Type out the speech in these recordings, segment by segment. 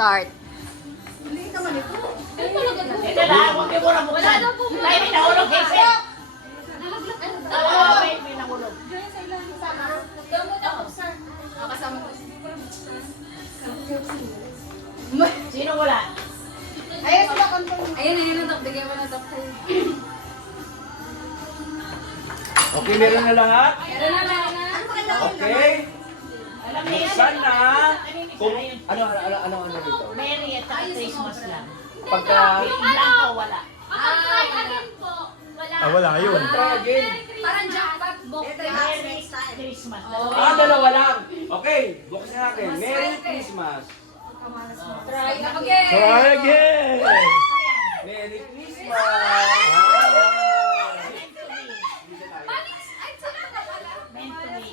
Start. Hindi naman ito. Ito lang, huwag niyo muna buksan. Dahil may nahulog, Casey. May nahulog. Sino wala? Ayan sila kantong. Ayun, bigyan mo na doktor. Okay, meron na lahat? Meron na. Ano ba kailangan? Okay. Alam niyo yan. Buksan na. Kung, Ayun. ano dito? Mary at saka Christmas lang. Pagka, Yung blanco wala. Wala yun. try again. Parang jackpot box. Ito yung Mary next time. Christmas. Dalawa lang. Okay, buksan natin. Merry Christmas. Try again. Try again! Merry Christmas. Meant to be.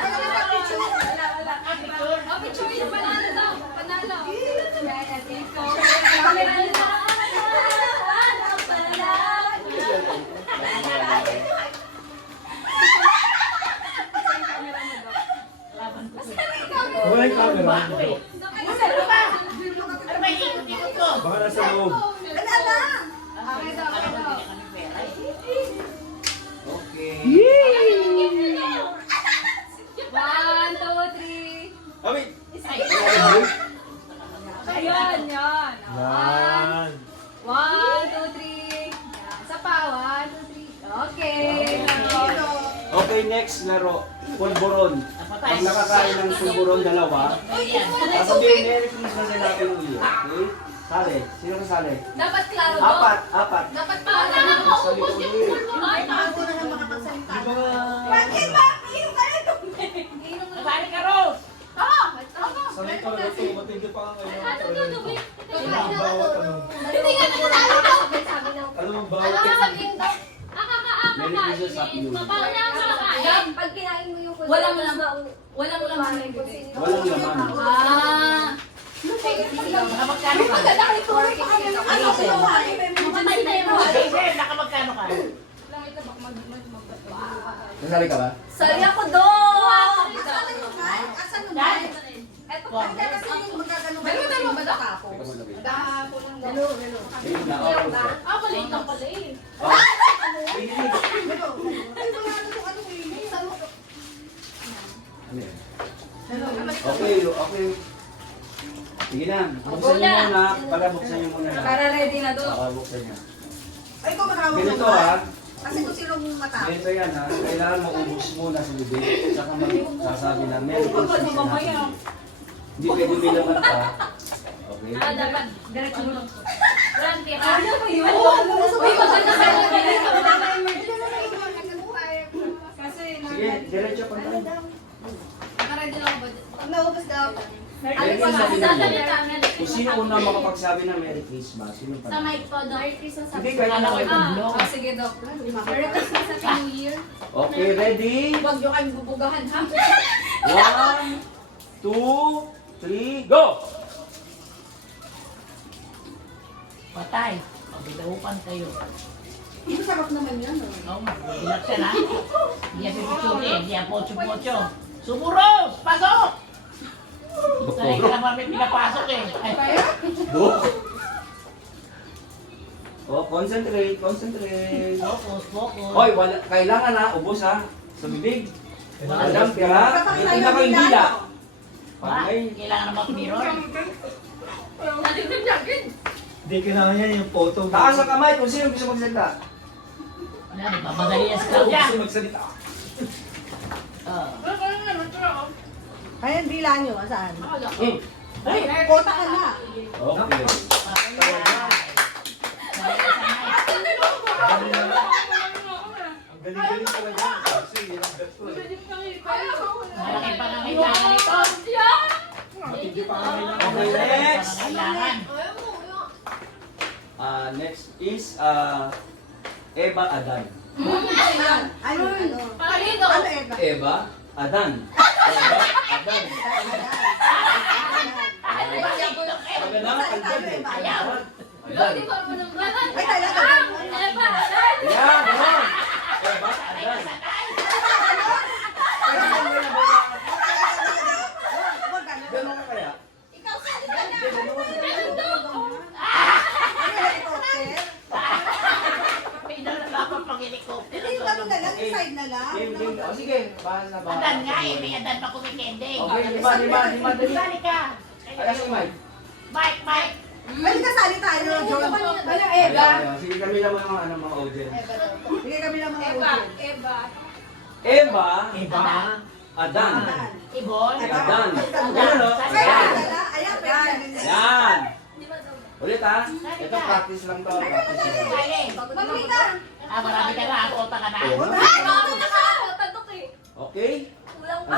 Ano ba picture? Oh, picture yung panalo daw. Panalo. Wala yung camera. Bago eh. Ano ba? Ano ba ikot-ikot ko? Baka nasa loob. Wala lang. Alam mo, hindi kami pera eh. Okay. 1, 2, 3. Oh, wait. Ayun, yan. Yan. 1, 2, 3. Sa pa, 1, 2, 3. Okay. Okay, next laro. Pulburon. Pag nakakain ng pulburon, dalawa. Ayan. Sasabihin, Merry Christmas and Happy New Year. Okay? Sali. Sino kasali? Dapat klaro mo. Apat. Dapat klaro mo. Sali ko ulit. Ay, bago na lang makapagsalita. Di ba? Bakit ba? Inom ka na ito. Nabali ka, Rose! Sanay ka na ito. Matindi pa nga ngayon. Hindi Ang bawat ano. nga nakatalo daw. Alam mo bawat Merry Christmas, Happy New Year. Pag kinain mo yung Walang laman. Walang laman. Walang laman. Ah. Nakamagkano ka? Ano ko Mamatay na yun. Casey, nakamagkano ka? Nasali ka ba? Sali ako doon. Asan naman? Eto pa. Wow. Kasi hindi magkagano ba? Dalo ba daw? Ikaw mo lagay. Dalo. Ayun na, okay. Maliit lang pala eh. Oh. Sige. Ano yan? Okay. Sige na. Buksan niyo muna. Para buksan niyo muna. Para ready na doon. Buksan niyo. Ay, kung makawag Ganito ha. Kasi kung sinong mata. Ganito yan ha. Kailangan maubos muna sa bibig. Saka magsasabi na Merry Christmas and Happy New Year. Hindi pwede bilangan pa. Okay? Dapat diretso mo lang. Walang tira. Ano ba yun? Uy, maganda ka Kasi Sige, diretso pa tayo. nakaready lang ba? Naubos daw. Merry Christmas. Kung sino una makapagsabi ng Merry Christmas, sino pa? Sa mic po, Doc. Merry Christmas. Hindi, kailangan ko Ah, sige, Doc. Merry Christmas, Happy New Year. Okay, ready? Huwag niyo kayong bubugahan, ha? 1, 2, 3, go! Patay. Pabilahupan kayo. Masarap naman yan. No, bilat siya na. Hindi yan pipichuri, hindi yan pocho-pocho. Sumuros! Pasok! Sanay ka naman may pinapasok eh. Ay, Go! Oh, concentrate. focus. Hoy, kailangan na, ubos ha. Sa bibig. Walang tira. Hindi na kayong dila. Ha? Okay. Kailangan na mag-mirror. Hindi kailangan yan yung photo. Taas ang kamay kung sino gusto magsalita. Ano, ipamadali yan sa Claudia. Gusto magsalita. Kaya dila nyo, saan? Ay, Kota ka na. okay. Ang galing-galing talaga. Kasi yan ang best friend. Malaki pa nga kailangan ito. Matindi pa nga ngayon. Okay, next. Kailangan. Next is Eva Adan. Ano? Palito. Ano, Eva? Eva Adan. Eva Adan. Maganda ka kalbad eh. Adan. Di ba mo nang balan? Ay, talaga. Eva! Yeah, ganon. Eva Adan. Ganon ka kaya? Ikaw, saan ka na? O sige, basa ba? Adan nga eh, may adan pa kumikending. Okay, lima, dali. Sali ka. Ayan si Mike. Mike. Pwede kasali tayo, John. Wala, Eva. Ayan, sige, kami lang mga audience. Eva daw. Sige kami lang mga Eva. audience. Eva. Eva, Adan. Adan. Ibon. Adan. Adan. Ayan, o. Sali Pwede ka. dala. Ayan, pwede. Yan. Ulit ha. Ito practice lang to. Practice lang. Sali. Mamita. Marami ka na. Kota ka na. Oo. Ay, mamita ka. Tatok eh. Okay? Kulang pa.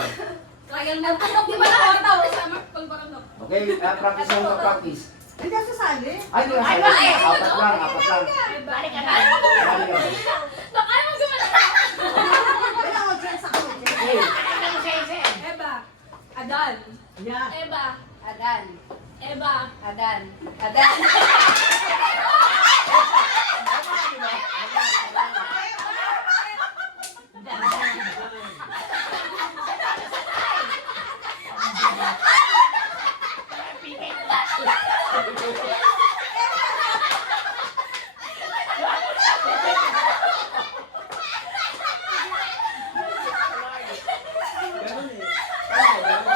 Kaya mo. Tatok, di ba nakakatawa? Summer, pagbarang na. Okay, practice lang to, practice. Hindi ka sasali. Ay, di ba? Ay, bakit? Apat lang. Balik ka na. Balik ka. Dok, ayaw mo gumana. Wala audience ako. Okay. Ano mo siya, Isen? Eva. Adan. Yan. Eva. Adan. Eva. Adan. Adan. Ganun eh. Ganun.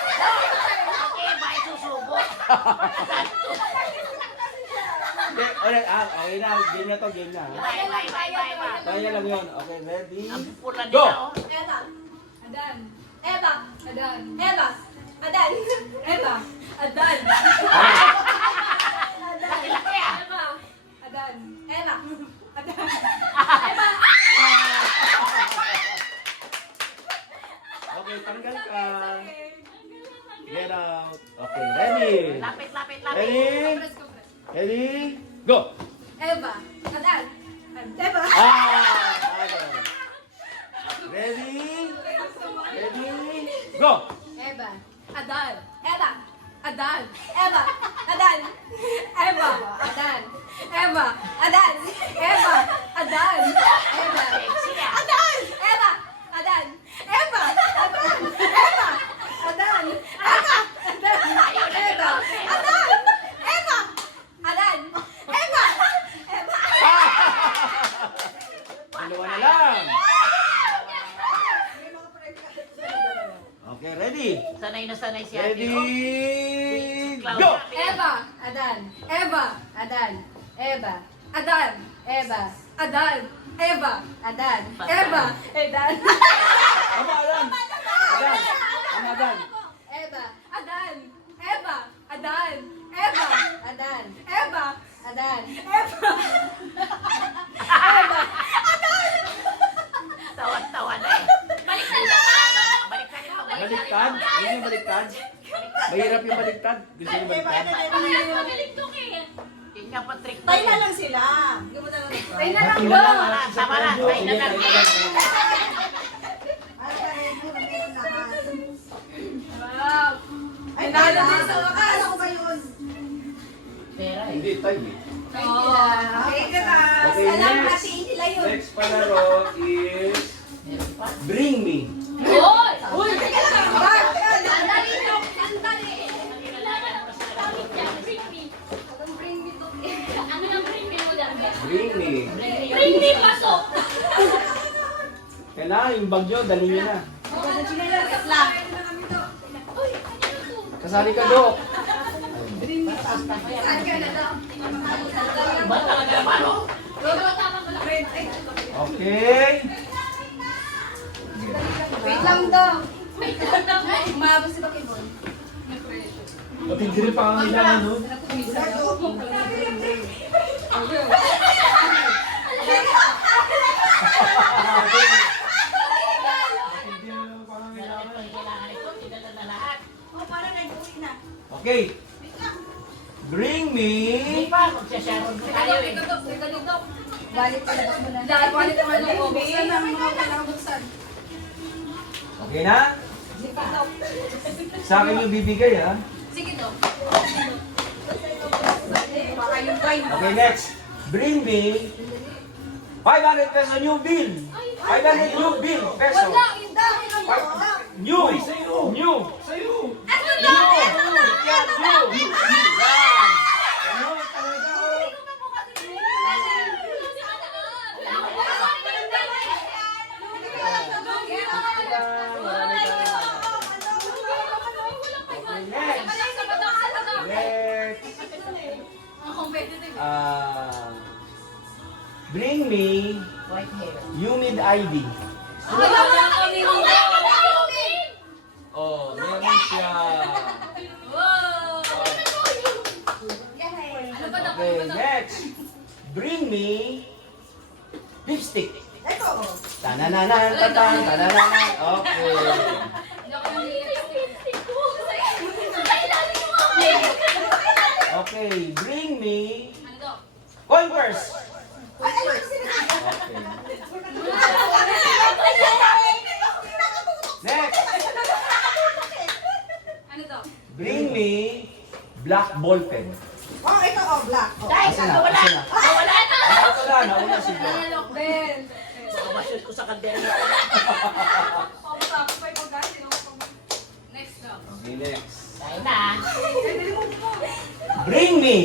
Okay, bye, susubo. Okay, ulit. Okay na. Game na to, game na. Bye. Kaya lang yun. Okay, ready? Ang pula Go! nila, oh. Eva. Adan. Eva. Adan. Eva. Adan. Eva. Adan. Laki-laki ah. Eva. Adan. Eva. Adan. Okay, tanggal ka. Get out. Okay, ready? Lapit. Ready? Ready? Go! Eva. Adan. Eva. Okay. Ready? Ready? Go! Eva. Adan. Eva. Adan. Eva. Adan. Eva. Adan. Eva. Adan. Eva. Adan. Eva. Sexy ah. Adan. Eva. Adan. Eva. Adan. Eva. Adan. Eva. Adan. Ayaw na Eva. gano'n. Adan. Eva. Adan. Eva. Eva. Dalawa na lang. Okay, ready? Sanay na sanay si Ate. Ready? oh. Go! Eva. Adan. Eva. Adan. Eva. Adan. Eva. Adan. Eva. Adan. Eva. Adan. Tama, Adan. Adan. Ano, Adan? Eva. Adan. Eva. Adan. Eva. Adan. Eva. Adan. Eva. Tawan-tawa na eh. Baliktad. Baliktad? Hindi yung baliktad? Mahirap yung baliktad. Gusto yung baliktad? Yun nga pa trick. Tayo na lang sila. Hindi mo na lang ito. Tayo na lang Tama go. na, Tama na, tayo na lang. Ay, ready, ready na lahat. Wow. Ay, Nanalo nalo din sa wakas. Ano ba yun? Pera eh. Hindi, tayo eh. Okay, diba? Okay, next. Next palaro is Bring Me. Hoy! Uy! Bring Me. Bring me pasok! Kailangan yung bag nyo, dali nyo na. Kasali ka, Dok. Ba talaga naman oh. Okay. Wait lang daw. Umabot si Bakibon. Matindi pa ang kailangan, no? Matindi na lang pa ang Marami kailangan. pa yung kailangan ito. Tinala na lahat. Okay. Bring Me. Hindi pa, magsasharon pa tayo eh. Balik ka labas mo na. Dahil palit naman ng buksan ng mga kailangan buksan. Okay na? Sa akin yung bibigay, ha? Sige daw. Baka yung wine. Okay, next. Bring Me 500 peso new bill. 500 new bill peso. Wala, hindi. New. New. Sa'yo! Ano New. na? Yan, new. Yan. Ano talaga, oh. me White hair. humid ID. Wala kami. Oh, meron siya. Wow! Ano ba daw? Okay, next. Bring me lipstick. Ito. Tanananan, tatan, tanananan. Okay. Hindi ako nalilipstick. Okay, bring me Ano daw? Converse. Ay, ay, Okay. Next, Ano daw? bring me black ball pen. Oh, ito, oh, black. Oh. Asa na? Asa na? Wala na! Ah, ito na, nauna si Black. Nalok din. Baka ma-shoot ko sa kandela. Next daw. Okay, next. Tayo na. Bring me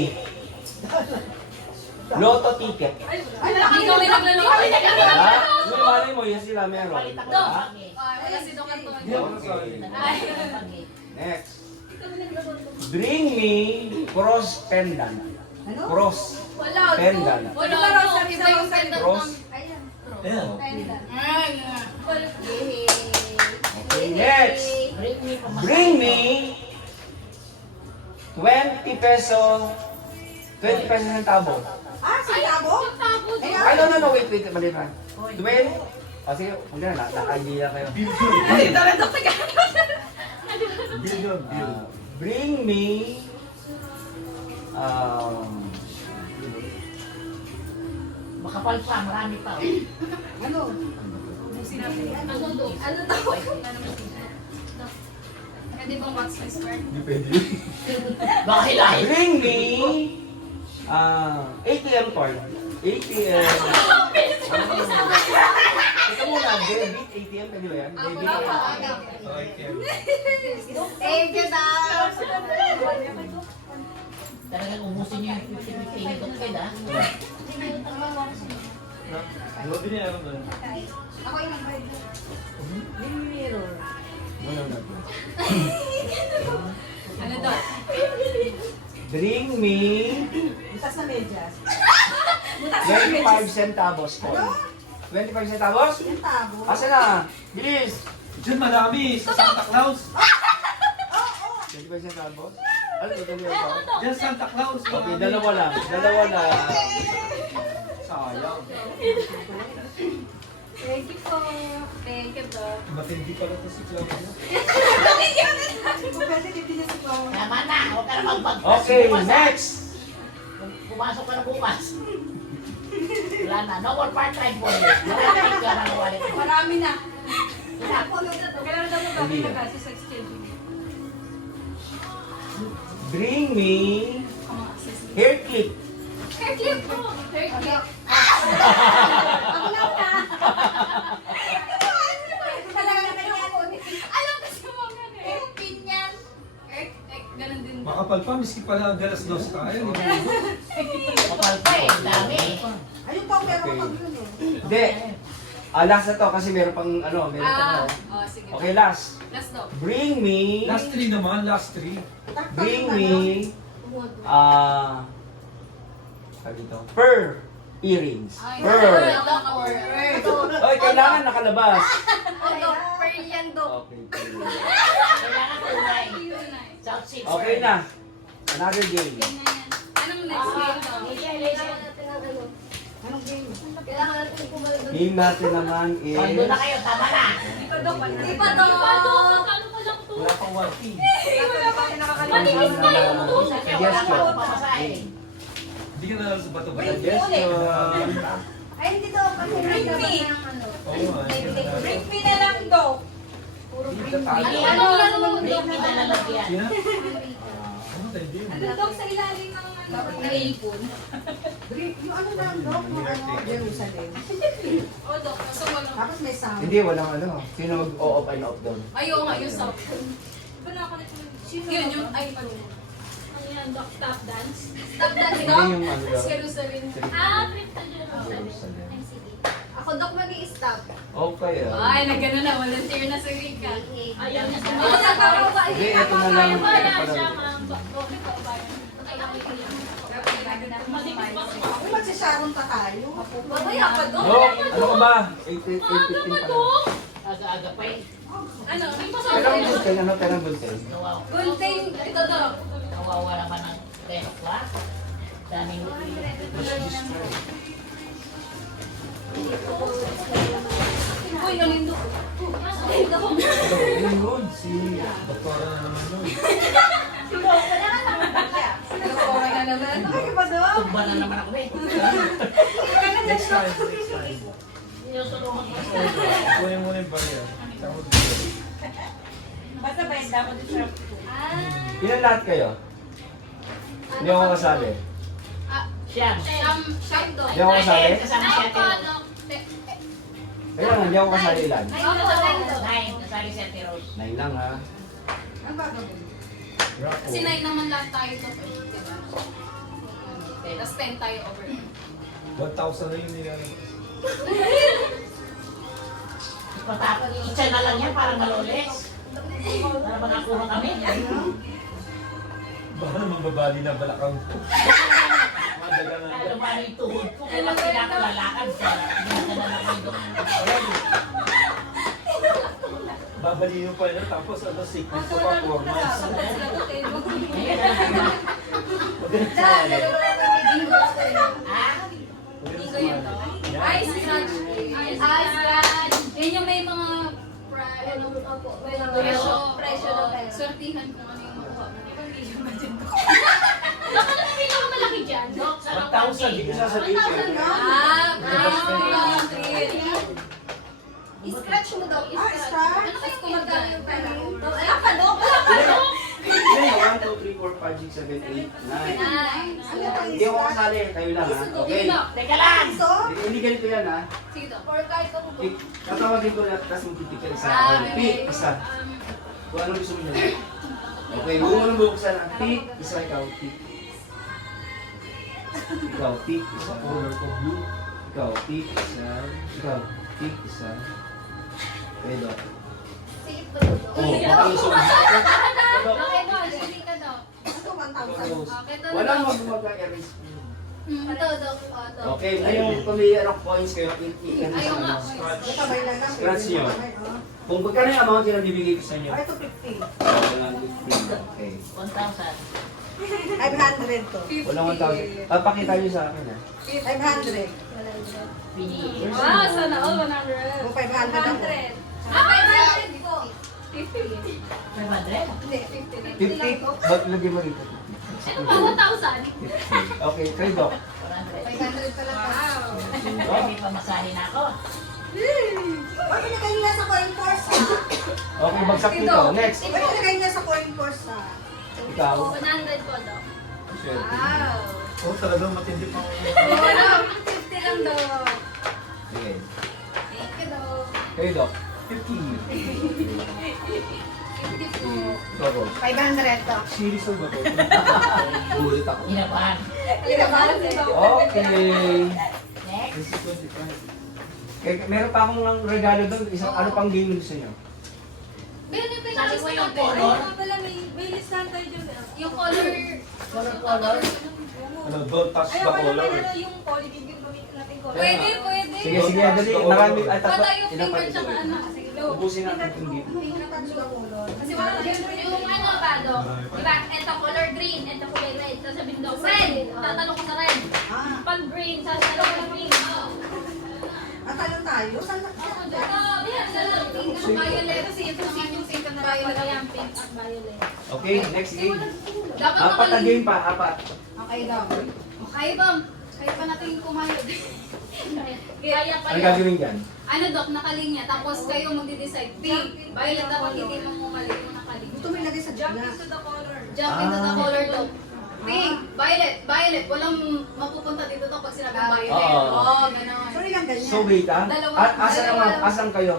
Lotto ticket. Hindi kami naglaloko. Ha? May malay mo, yan sila meron. Palit ako Ha? ng pangit. Wala si Doc Antonio. Okay. Ay. Pangit. Next. Bring me cross pendant. Ano? Cross. Wala. Pendant. Wala. Ito ba, Rosary? Iba yung pendant Cross. ng... Ayan. Ayan. Ay. Wala. Okay, next. Bring me pamasahe. Bring me 20 peso. 20 peso ng tabo. Ah, sintabo? Yung tabo doon. Ay, no, wait, mali na. 20? O sige, huwag na, naka-idea kayo. Dito na Doc. Bill yun, Bill. Bring me Makapal pa, marami pa. Ano? Ano daw? Ano daw? Pwede bang wax my square? Hindi pwede. Baka hilahin. bring me ATM card. ATM. Ito muna, debit ATM, pwede ba yan? Debit ATM. Okay. Thank you, Dad. Talagang umusin niyo yung 50-50 ni Dokped, ha? Ano din yan? Ako yung nag-ride. Wala na. Ano daw? Bring me Butas na medyas. 25 centavos po. 25 centavos? Yung tabo. Asa na? Bilis! Diyan marami, sa Santa Claus. 25 centavos? Ano ito nito? Diyan Santa Claus. Okay, dalawa lang. Dalawa lang. Sayang. Thank you po. Thank you, Doc. Matindi pala ito si Claus. Pwede din din si Chloe. Tama na, huwag ka na magbag. Okay, Bukas, ha? next! Pumasok ka na bukas. Wala na, no more part-time po. Marami ka na wallet. Marami na. Wala. Kailangan daw mo Hindi. kasi sa exchange. Bring me hair clip. Hair clip po. Hair clip. Ako lang na. Talaga na ako. Alam kasi mga hair pin yan. Ganun din. Makapal pa, miski pala galas dos tayo. Kapal pa eh, dami. Ayun pa, pero Okay. ako yun eh. Hindi. Last na to kasi meron pang meron pang Oh, sige. Okay, last. Last daw. Bring me, Last 3 naman, last 3. bring me, sabi dito, pearl earrings. Ay, Pearl. Pearl. Oy, kailangan nakalabas. Pearl yan, Doc. Okay, pearl. Kailangan tunay. South Seas. Okay na. Another game. Anong next game daw? Anong game? Kailangan natin kumalo doon. Game natin naman Oh, doon is na kayo, tama na. Di pa, Doc. Wala pang 1P. Wala pa rin Manipis na yung tubig. Wala Suggestion. pa akong pamasahe. Hindi ka na sa bato-bato. Suggestion. Ay, hindi daw. Kasi may dapat ng ano. Oo nga. Bring me na lang, Doc. Dito tayo. Ano laro? Break me na lalagyan. Sino? Ano tayo din? Ano, Doc, sa ilalim ng ano? Naipon. Yung ano lang, Dok, yung ano, Jerusalem. O, Doc, kaso walang... Tapos may sound. Hindi, walang ano. Sino mag-o-off and off doon? Ayaw nga, yung sound. Ba na ako na yun, yung... Ay, ano? Ano yan, Doc? Tap dance? Stop that, Hindi Doc. yung ano daw. Jerusalem. Trip to Jerusalem. Jerusalem. Ay, sige. Ako, Doc, mag-i-stop. Okay Ay, nagano na, volunteer na si Rika. Ayaw niya sa Oo, nagpapaba. Hindi, ito na lang. Kaya siya, ma'am. Bakit ka ba yan? Manipis Ako magsisarong pa tayo. Mamaya pa, Dok. Dok, ano ka ba? 8:15 pa lang. Aga-aga pa eh. Ano? May Kailan pasok. bulten? Ano kailan bulten? Gunting. Ito, Dok. Kawawa naman ng 10 o'clock. Daming Uy, ang lindo. Ay, Dok. Ayun yun, si doktora na naman nun. Okay na naman. Ay, ba doon? tumba na naman ako eh. Next time, next time. Sinusunungan ko. Kunin mo na yung barya. Tapos Basta ba yung dapat yung sarap? Ilan lahat kayo? Hindi ako kasali. Siyam. Siyam, Dok. Hindi ako kasali? Kasama si Ate Rose. Kaya nga, hindi ako kasali ilan. Ay, ito, Dok. 9. Kasali si Ate Rose. 9 lang ha. Ano ba gagawin? Rapo. Kasi 9 naman lahat tayo, Dok. Diba? Tapos 10 tayo over. 1,000 na yun nilalabas. Patapos, itsa na lang yan, parang maloles. Para makakuha kami. Baka naman babali na balakang ko. Madaga na. Kaya paano yung tuhod ko, kung mas pinakalalakad sa ginagana na kayo. Babali mo pa yun, tapos ano, sickness ko pa 4 months. Magaling sa alin. Magaling sa alin. Ay, si Raj. Ay, si Raj. Yan yung may mga presyo na pera. Sortihan kung ano yung makuha mo. Baka naman may mga malaki dyan. 1,000, di ko sasabihin ko. I-scratch mo daw. scratch? Ano kasi kung magkano yung pera? Wala pa, Dok. Wala pa, Dok. Ilan? 1, 2, 3, 4, 5, 6, 7, 8, 9. Ano tayo? Hindi ako kasali, kayo lang ha. Okay. Teka lang! So, Hindi ganito yan ha. Sige daw. Or kahit ako po. Tatawagin ko na, tapos magtitik ka isa. Pick, isa. Kung ano gusto mo niya. Okay, huwag mo nang buksan ha. Pick, isa ikaw, pick. Ikaw, pick, isa. Color ko blue. Ikaw, pick, isa. Ikaw, pick, isa. Okay, Dok. Sige po daw. Oh, baka gusto mo. Okay daw. Sige ka daw. ito 1,000. Okay daw. Walang mag-erase. Ito daw. Ito. Okay, ngayong kung may ano, coins kayo, i-ano sa Ayun nga. ano. Ito may lang. Scratch nyo. Kung magkano yung amount yung bibigay ko sa inyo? Ay, ito 50. Okay. 1,000. 500 to. Walang 1,000. Papakita nyo sa akin ha. 500. Pinili. Wow, sana all 100. Kung 500 ako. 500 po. 50. 500? Hindi, 50. 50? Ba't lagyan mo rito? Ano ba, 1,000? 50. Okay, kayo Dok. 400. 500 pala. Ay, may pamasahe na ako. Huwag ilagay nila sa coin purse ha. Okay, bagsak dito. Next. Huwag ilagay nila sa coin purse ha. Ikaw. 100 po daw. Swerte. Oh, talagang matindi pa ako. Wala, 50 lang daw. Sige. Thank you daw. Kayo Dok. 50. 50 po. Ikaw Dok. 500 to. Series ba ito? Gulit ako. Ginabahan. Okay. Next. This is 25. Meron pa akong lang regalo doon. Isang ano pang game gusto nyo? Meron yung Sabi ko yung pinaka-list color. may listahan tayo dyan. Yung color. Color. Ano, don't touch the color. yung poly, bibig gamitin natin color. Pwede, pwede. Sige, sige, dali. Marami. Ay, Bata tatlo. yung Ilan pa finger ito? tsaka ano. Sige, low. Ubusin natin itong game. Kasi wala yung ano ba, do? Diba, ito color green, ito kulay red. Sasabihin daw, red. Tatanong ko sa red. Ah, Pag green, sasabihin ko green. atalo tayo. Saan na? Pink at violet. Kasi ito yung pink at violet. Ayan, pink at violet. Okay, next game. Dapat Apat na game pa, apat. Okay daw. Okay, Bang. Kaya pa natin yung kumayod. Kaya pa Ano yun. gagawin dyan? Ano, Dok, nakalinya. Tapos kayo magde-decide. Pink. Violet dapat hindi mo mumali yung nakalinya. Ito may lagay sa gitna. Jump into the color, Dok. Pink. Violet. Violet. Walang mapupunta dito, Dok, pag sinabing violet. Oo. Oo, gano'n. Sorry lang ganyan. So wait ah. Dalawa. Asan Dalawa. naman? Asan kayo?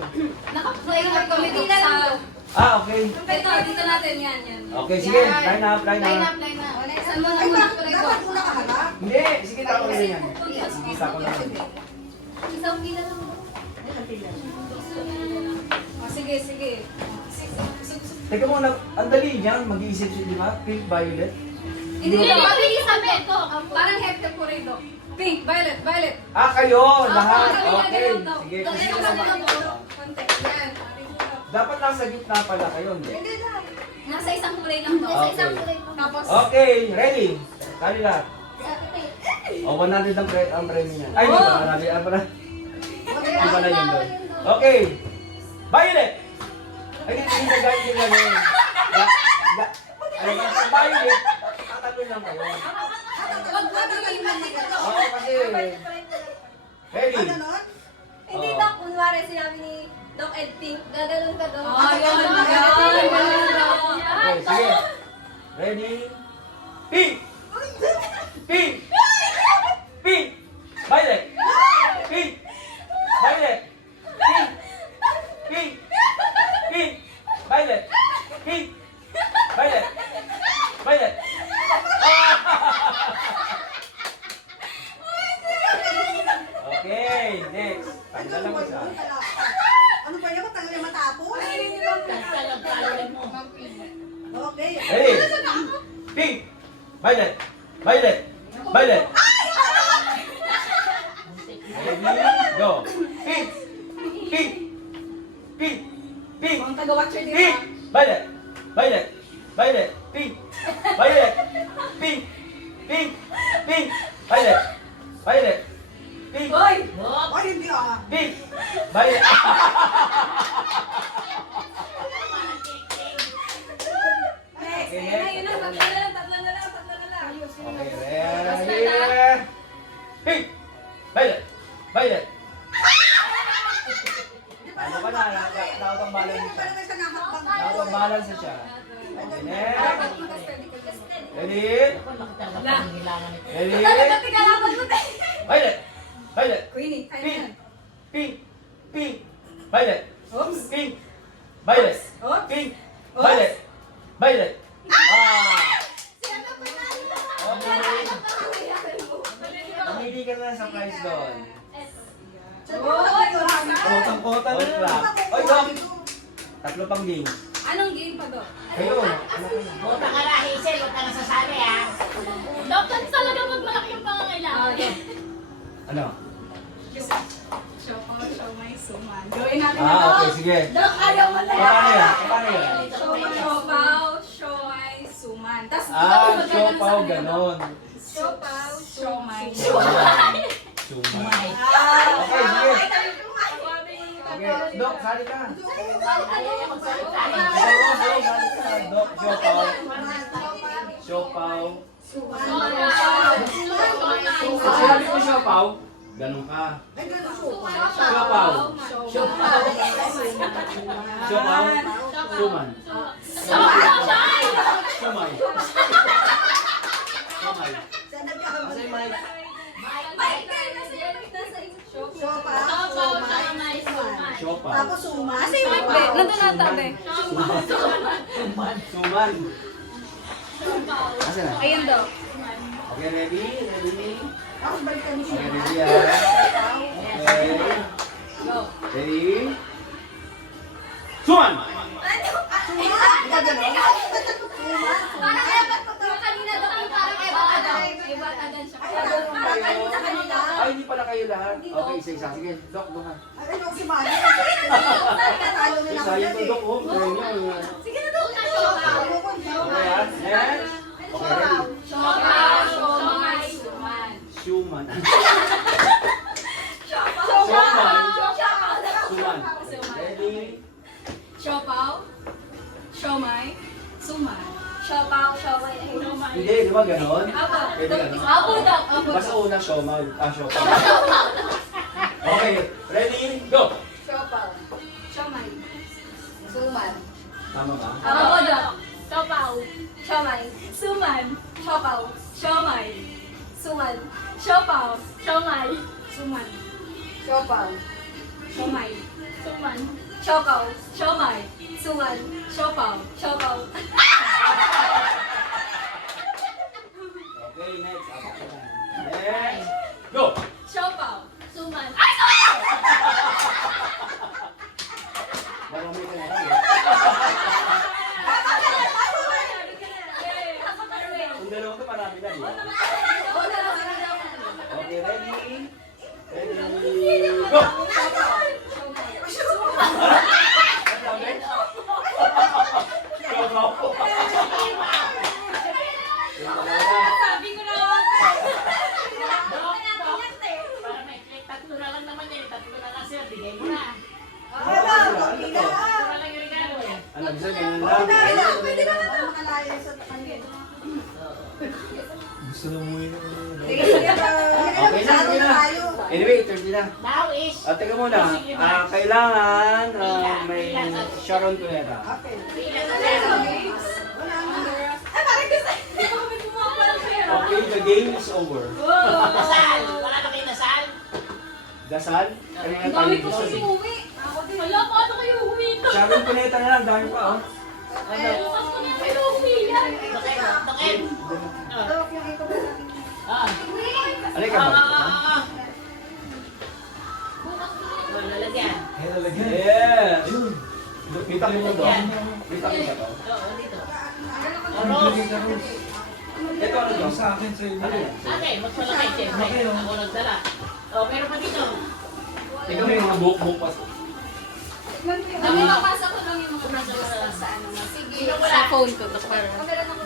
Naka-play na kami dito sa... Okay. Ito, dito natin. Yan, yan. Okay, sige. Yan. Line up, line Line up. up, line up. Saan mo Ay, naman dapat ko? mo nakaharap. Hindi, sige, tapos na yan. Yes. Isa ko lang. Isang pila lang. Oh, sige, sige. Teka muna, ang dali dyan, mag-iisip siya, di ba? Pink, violet. Hindi na mabilis na kami. Parang hectic po rin, Dok. Pink, violet, violet. Ah, kayo! Lahat! kami Okay. ganun, Dok. Sige, Dok, kasi ito naman. kami ganun. Konti. Yan. Dapat nasa gitna pala kayo, hindi? Hindi lang. Nasa isang kulay lang, Dok. Okay. Tapos, Okay, ready? Kali lahat. O, 100 ang premyo niya. Ay, hindi ba? Marami. Ah, pala. Hindi pala yun doon. Okay. Violet! Ay, hindi na gawin din lang yun. Ay, sa violet, tatanong lang kayo. Wag mo naging magiging. Oo, kasi... Ready? Ano nun? Hindi, Dok. Kunwari, sinabi ni Doc Ed Pink, gaganon ka, Dok. Oh, yun. Okay, sige. Ready? Pink! Pink! Pink! Violet! Pink! Violet! Pink! Pink! Pink! Violet! Pink! Violet! Violet! Okay, next. Tanggal lang isa. Ano ba yun? Tanggalin matapos? Okay. Ready? Pink! Violet! Violet! Violet! Ready? Go! Pink! Pink! Pink! Pink! Ang taga-watcher dito. Pink! Violet! Violet! Violet! Pink! Violet! Pink! Pink! Pink! Violet! Violet! Pink! Hoy! Ay, hindi ah. Pink! Violet! Next. Okay, Ayun na, next. yun na. Tatlo na lang. Okay, ready? Pink! Violet! Violet! Ano ka na? Nakot ang balance siya. Parang may sanakapang. Nakot ang balance siya. Okay, next. Ready? Ready? Violet! Violet! Queenie, kaya Pink! yan. Pink! Pink! Violet! Oops. Pink! Violet! Oops. Pink! Violet! Violet! Ah! Okay. Pumili ka na sa prize doon. Hoy! Potang-potang na lang. Oy, Dok! Tatlo pang games. Anong game pa, Dok? Kayo, ano kayo? Bota ka na, Hazel. Huwag ka nasasali, ha? Dok, talaga pag malaki yung pangangailangan. Ano? Show ko, show my suman. Gawin natin na, Ah, Dok. okay, sige. Dok, ayaw mo na Paano yan? Paano yan? Show pao, show my suman. Tas, Ah, siopaw, ganon. Show pao, show my Sumay. Sumay. Okay, sige. Okay, Dok, sali ka. Dok, siopaw. Siopaw. Pag sinabi ko siopaw, ganon ka. Ay, ganun suka. Siopaw. Siopaw. Suman. Sumay. Sumay. Saan nagkakamali? Kasi may... Sopa. Siopaw. Tapos suma. Asa yung mic, be? Nandun na tabi. Suman. Asa na? Ayun, Dok. Okay, ready? Ready? Tapos balikan mo Okay, suma. ready ah. Okay. Go. Ready? Suman! Ikaw ganun? Parang ebat ko to. Kanina, Dok, yung parang ebat agad. Ebat agad siya. Parang sa kanila. Ay, hindi pala kayo lahat. Okay, isa-isa. Sige, Dok, Dok. Ay, ano si Manny? Talo na lang Sayang ulit to, Dok. Oh, sayang niya. Sige na, Dok. Okay, ah. Next. Okay, ready? Siopaw, siomay, suman. Suman. Siopaw. Suman. Ready? Siopaw, siomay, suman. Siopaw, siomay, suman. Hindi, di ba ganon? Apo. Pwede ganon. Apo, Dok. Apo. Basta una, siomay. Siopaw. Okay, ready? Go! Siopaw, siomay, suman. Tama ba? Apo, Dok. Siopaw, siomay, suman. Siopaw, siomay, suman. Siopaw, siomay, suman. Siopaw, siomay, Suman. siopaw, siomay, suman. Siopaw, siopaw. Okay, next. Next. Go! Siopaw, Suman. Ay, suman! Marami ka na. Kung dalawa to, marami na. Di ba? pwede naman to. Makalaya sa kanil. Gusto na umuwi na. Sige, sige. Okay na, sige na. Anyway, 30 na. Now is... Teka muna, kailangan may Sharon Cuneta. Okay. Ay, parang gusto. Hindi ko kami pumapal kaya. Okay, the game is over. Dasal! Wala na kayo dasal? Dasal? Kanina Ang tayo dami ko dasal kasi eh. umuwi. Wala, paano kayo humito? Sharon Cuneta na lang, dami pa oh. Bukas ko na kayo humiyan. Token! Token! Dok, yung ito ba? Ah. Alika ba? Bukas ko na. Oh, lalagyan. Ay, nalagyan. Yes! Ayun. Kita mo ba? Kita mo ba to? Oo, dito. Naglagay ka, Rose. Ito ano to? Yung sa akin, sa inyo. Ano yan? Okay, magpalaki, siyempre. Ako nagdala. Oh, meron pa dito. Tingnan mo yung mga buhok-buhok pa. Ang mapasa ko lang yung mga nasa sa ano na. Sige, sa phone ko. Para. Pagkaroon ako.